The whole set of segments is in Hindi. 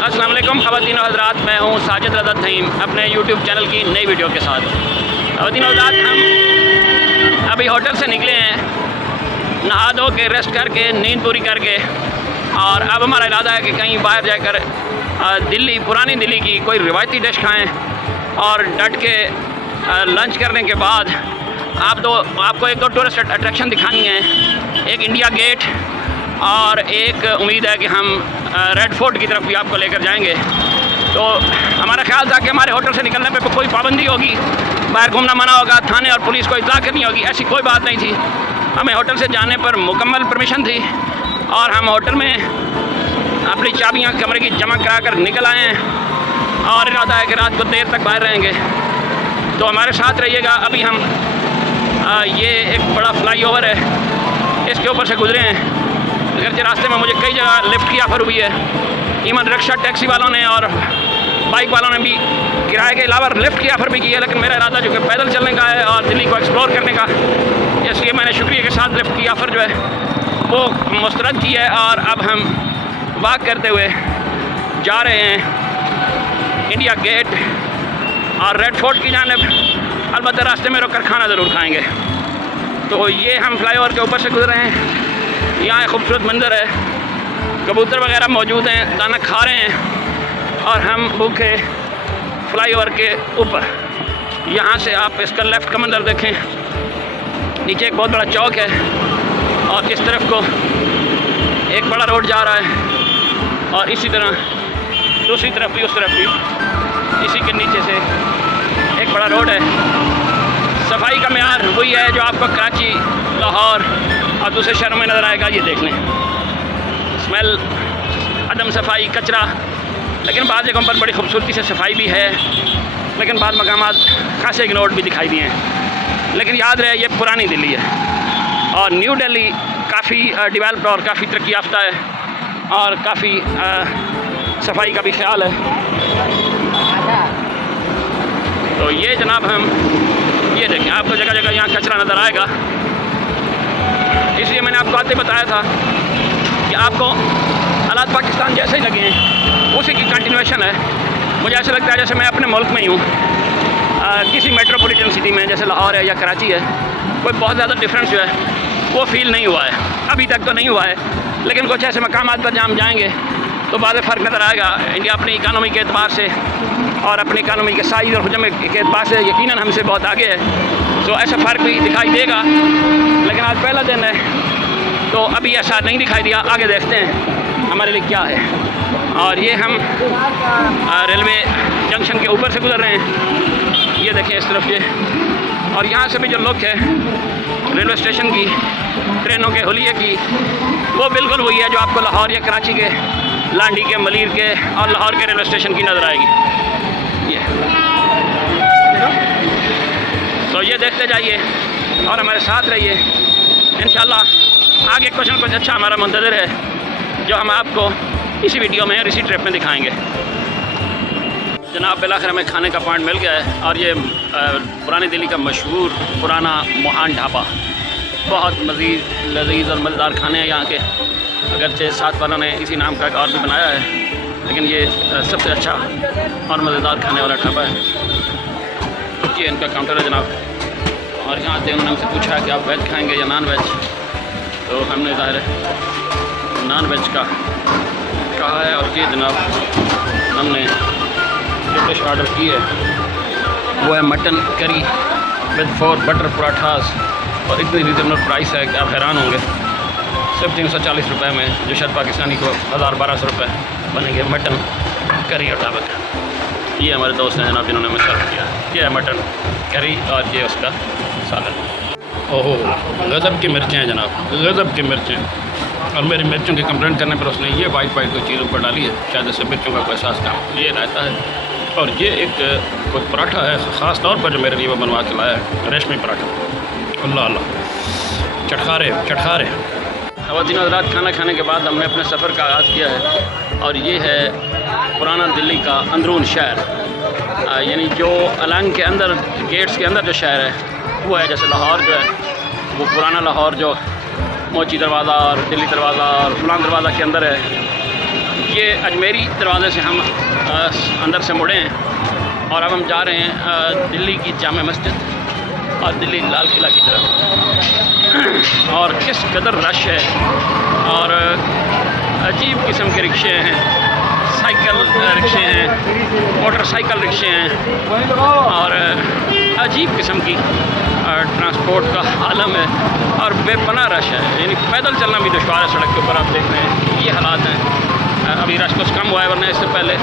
अस्सलाम वालेकुम ख़वातीन व हज़रात, मैं हूँ साजिद रज़ा थईम अपने यूट्यूब चैनल की नई वीडियो के साथ। ख़वातीन व हज़रात, हम अभी होटल से निकले हैं, नहा धो के रेस्ट करके नींद पूरी करके, और अब हमारा इरादा है कि कहीं बाहर जाकर दिल्ली, पुरानी दिल्ली की कोई रिवायती डिश खाएँ और डट के लंच करने के बाद आपको एक दो टूरिस्ट अट्रैक्शन दिखानी है। एक इंडिया गेट और एक उम्मीद है कि हम रेड फोर्ट की तरफ भी आपको लेकर जाएंगे। तो हमारा ख्याल था कि हमारे होटल से निकलने पे कोई पाबंदी होगी, बाहर घूमना मना होगा, थाने और पुलिस को इत्तला करनी होगी। ऐसी कोई बात नहीं थी। हमें होटल से जाने पर मुकम्मल परमिशन थी और हम होटल में अपनी चाबियां कमरे की जमा करा कर निकल आए हैं और इरादा है कि रात को देर तक बाहर रहेंगे। तो हमारे साथ रहिएगा। अभी हम ये एक बड़ा फ्लाईओवर है, इसके ऊपर से गुजरे हैं। अगरचे रास्ते में मुझे कई जगह लिफ्ट की ऑफ़र हुई है, इवन रिक्शा टैक्सी वालों ने और बाइक वालों ने भी किराए के अलावा लिफ्ट की ऑफ़र भी की है। लेकिन मेरा इरादा जो कि पैदल चलने का है और दिल्ली को एक्सप्लोर करने का, इसलिए मैंने शुक्रिया के साथ लिफ्ट की ऑफ़र जो है वो मुस्तरद की है। और अब हम वॉक करते हुए जा रहे हैं इंडिया गेट और रेड फोर्ट की जानिब। अलबत्ता रास्ते में रुक कर खाना ज़रूर खाएँगे। तो ये हम फ्लाईओवर के ऊपर से गुजर रहे हैं। यहाँ एक खूबसूरत मंदिर है, कबूतर वगैरह मौजूद हैं, दाना खा रहे हैं और हम भूखे फ्लाईओवर के ऊपर। यहाँ से आप इसका लेफ़्ट का मंदिर देखें, नीचे एक बहुत बड़ा चौक है और इस तरफ को एक बड़ा रोड जा रहा है और इसी तरह दूसरी तरफ भी, उस तरफ भी इसी के नीचे से एक बड़ा रोड है। सफाई का मेयार वही है जो आपको कराची, लाहौर और दूसरे शहरों में नज़र आएगा। ये देख लें, स्मेल, अदम सफाई, कचरा। लेकिन बाद जगहों पर बड़ी खूबसूरती से सफाई भी है, लेकिन बाद मकामात खासे इग्नोर्ड भी दिखाई दिए हैं। लेकिन याद रहे, ये पुरानी दिल्ली है और न्यू दिल्ली काफ़ी डेवलप्ड और काफ़ी तरक्की याफ्ता है और काफ़ी सफाई का भी ख्याल है। तो ये जनाब हम ये देखें, आपको जगह जगह यहाँ कचरा नज़र आएगा। इसलिए मैंने आपको आते बताया था कि आपको हालात पाकिस्तान जैसे ही लगे हैं, उसी की कंटिन्यूएशन है। मुझे ऐसा लगता है जैसे मैं अपने मुल्क में ही हूँ, किसी मेट्रोपॉलिटन सिटी में जैसे लाहौर है या कराची है, कोई बहुत ज़्यादा डिफरेंस जो है वो फ़ील नहीं हुआ है, अभी तक तो नहीं हुआ है। लेकिन कुछ ऐसे मकामात पर जहाँ हम जाएँगे तो बाद फ़र्क नज़र आएगा। इंडिया अपनी इकानमी के एतबार से और अपनी इकानमी के साइज़ और हजम के एतबार से यकीनन हमसे बहुत आगे है। तो ऐसा फ़र्क भी दिखाई देगा। लेकिन आज पहला दिन है तो अभी ऐसा नहीं दिखाई दिया। आगे देखते हैं हमारे लिए क्या है। और ये हम रेलवे जंक्शन के ऊपर से गुजर रहे हैं, ये देखें इस तरफ ये। और यहाँ से भी जो लुक है रेलवे स्टेशन की, ट्रेनों के हुलिये की, वो बिल्कुल वही है जो आपको लाहौर या कराची के, लांडी के, मलीर के और लाहौर के रेलवे स्टेशन की नज़र आएगी। ये तो ये देखते जाइए और हमारे साथ रहिए। इंशाल्लाह आगे कुछ न कुछ अच्छा हमारा मुंतज़िर है जो हम आपको इसी वीडियो में और इसी ट्रिप में दिखाएंगे। जनाब बिलाखिर हमें खाने का पॉइंट मिल गया है और ये पुरानी दिल्ली का मशहूर पुराना मोहान ढाबा। बहुत लजीज़ और मज़ेदार खाने हैं यहाँ के। अगरचे साथ वालों ने इसी नाम का एक और भी बनाया है, लेकिन ये सबसे अच्छा और मज़ेदार खाने वाला ढाबा है। ये इनका काउंटर है जनाब। और यहाँ आते उन्होंने हमसे पूछा कि आप वेज खाएंगे या नॉन वेज, तो हमने ज़ाहिर है नॉन वेज का कहा है। और ये जनाब हमने जो डिश ऑर्डर की है वो है mutton curry with 4 butter parathas और इतनी रिजनेबल प्राइस है कि आप हैरान होंगे। सिर्फ 340 रुपये में, जो शायद पाकिस्तानी को 1000-1200 रुपये बनेंगे, मटन करी और ढाबा का। ये हमारे दोस्त हैं जनाब जिन्होंने हमें सर्व किया। ये है मटन करी और ये उसका सालन। ओहो, गज़ब की मिर्चें हैं जनाब, गज़ब की मिर्चें। और मेरी मिर्चों की कंप्लेंट करने पर उसने ये वाइट कोई चीज़ ऊपर डाली है, शायद इससे मिर्चों का कोई एहसास काम। ये रहता है और ये एक कोई पराठा है ख़ास तौर पर जो मेरे लिए वो बनवा के लाया है, रेशमी पराठा। अल्लाह अल्लाह, चटखारे चटखारे। ख़वातीन हज़रात, खाना खाने के बाद हमने अपने सफ़र का आगाज़ किया है और ये है पुराना दिल्ली का अंदरून शहर। यानी जो अलंग के अंदर, गेट्स के अंदर जो शहर है वो है, जैसे लाहौर जो है वो पुराना लाहौर जो मोची दरवाज़ा और दिल्ली दरवाज़ा और फलान दरवाज़ा के अंदर है, ये अजमेरी दरवाज़े से हम अंदर से मुड़े हैं और अब हम जा रहे हैं दिल्ली की जामा मस्जिद और दिल्ली लाल किला की तरफ। और किस कदर रश है और अजीब किस्म के रिक्शे हैं, साइकिल रिक्शे हैं, मोटरसाइकिल रिक्शे हैं और अजीब किस्म की ट्रांसपोर्ट का आलम है और बेपनाह रश है। यानी पैदल चलना भी दुश्वार है सड़क के ऊपर। आप देख रहे हैं ये हालात हैं। अभी रश कुछ कम हुआ है, वरना इससे पहले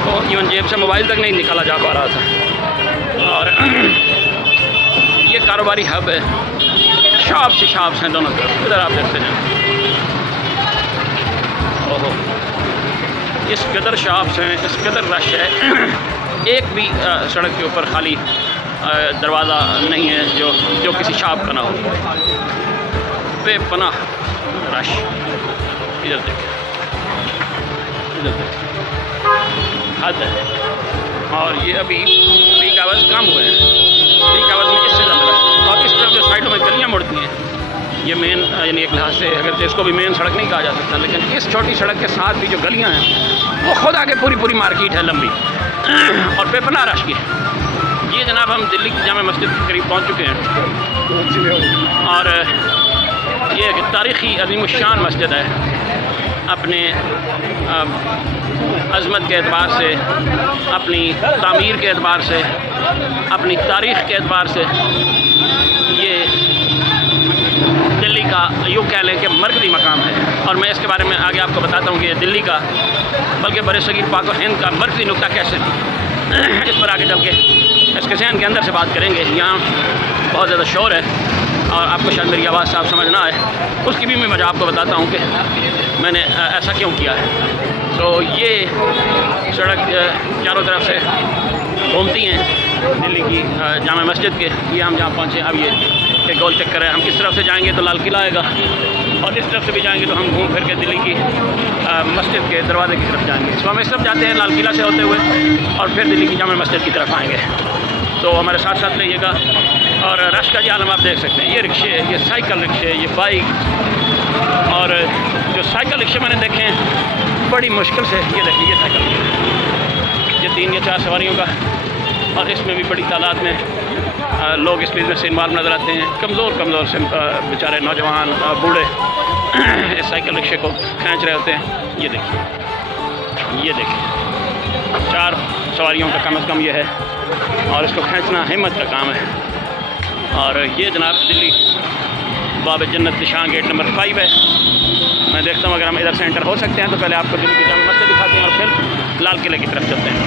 तो इवन जेब से मोबाइल तक नहीं निकाला जा पा रहा था। और ये कारोबारी हब है, शॉप्स ही शॉप्स हैं दोनों तरफ। इधर आप देखते हैं, ओहो इस कदर शॉप्स हैं, इस कदर रश है। एक भी सड़क के ऊपर खाली दरवाज़ा नहीं है जो किसी शॉप का ना हो। बेपनाह रश। इधर देखें, इधर देखें, हद है। और ये अभी पीक आवर्स कम हुए हैं, पीक आवर्स में इससे ज़्यादा रश। और इस तरफ जो साइडों में गलियाँ मुड़ती हैं, ये मेन यानी एक लिहाज से अगर तो इसको भी मेन सड़क नहीं कहा जा सकता, लेकिन इस छोटी सड़क के साथ भी जो गलियाँ हैं वो खुद आगे पूरी मार्केट है लंबी और बेपनाह रश की। ये जनाब हम दिल्ली की जामा मस्जिद के करीब पहुँच चुके हैं और ये एक तारीख़ी अज़ीमुश्शान मस्जिद है। अपने अज़मत के एतबार से, अपनी तामीर के एतबार से, अपनी तारीख़ के एतबार से ये दिल्ली का यूँ कह लें कि मरकज़ी मकाम है। और मैं इसके बारे में आगे आपको बताता हूँ कि ये दिल्ली का बल्कि बरसगीर पाक व हिंद का मरकज़ी नुक्ता कैसे थी। इस पर आगे चल के इसके सहन के अंदर से बात करेंगे। यहाँ बहुत ज़्यादा शोर है और आपको शायद मेरी आवाज़ साफ समझ ना आए, उसकी भी मैं वजह आपको बताता हूँ कि मैंने ऐसा क्यों किया है। तो ये सड़क चारों तरफ से घूमती हैं दिल्ली की जामा मस्जिद के। ये हम जहाँ पहुँचे अब ये एक गोल चक्कर है। हम किस तरफ से जाएंगे तो लाल किला आएगा और इस तरफ से भी जाएंगे तो हम घूम फिर के दिल्ली की मस्जिद के दरवाजे की तरफ जाएंगे। तो हम इस तरफ जाते हैं लाल किला से होते हुए और फिर दिल्ली की जामा मस्जिद की तरफ आएंगे। तो हमारे साथ साथ रहिएगा। और रश का ये आलम आप देख सकते हैं। ये रिक्शे, ये साइकिल रिक्शे, ये बाइक और जो साइकिल रिक्शे मैंने देखे हैं बड़ी मुश्किल से, ये देखिए ये साइकिल, ये 3 या 4 सवारियों का और इसमें भी बड़ी तादाद में लोग इस बिजनेस से इन्वॉल्व नज़र आते हैं। कमज़ोर से बेचारे नौजवान बूढ़े इस साइकिल रिक्शे को खींच रहे होते हैं। ये देखिए 4 सवारियों का कम से कम ये है और इसको खींचना हिम्मत का काम है। और ये जनाब दिल्ली बाब जन्नत निशान गेट नंबर 5 है। मैं देखता हूँ अगर हम इधर से एंटर हो सकते हैं तो पहले आपको दिल्ली की जामा मस्जिद दिखाते हैं और फिर लाल किले की तरफ चलते हैं।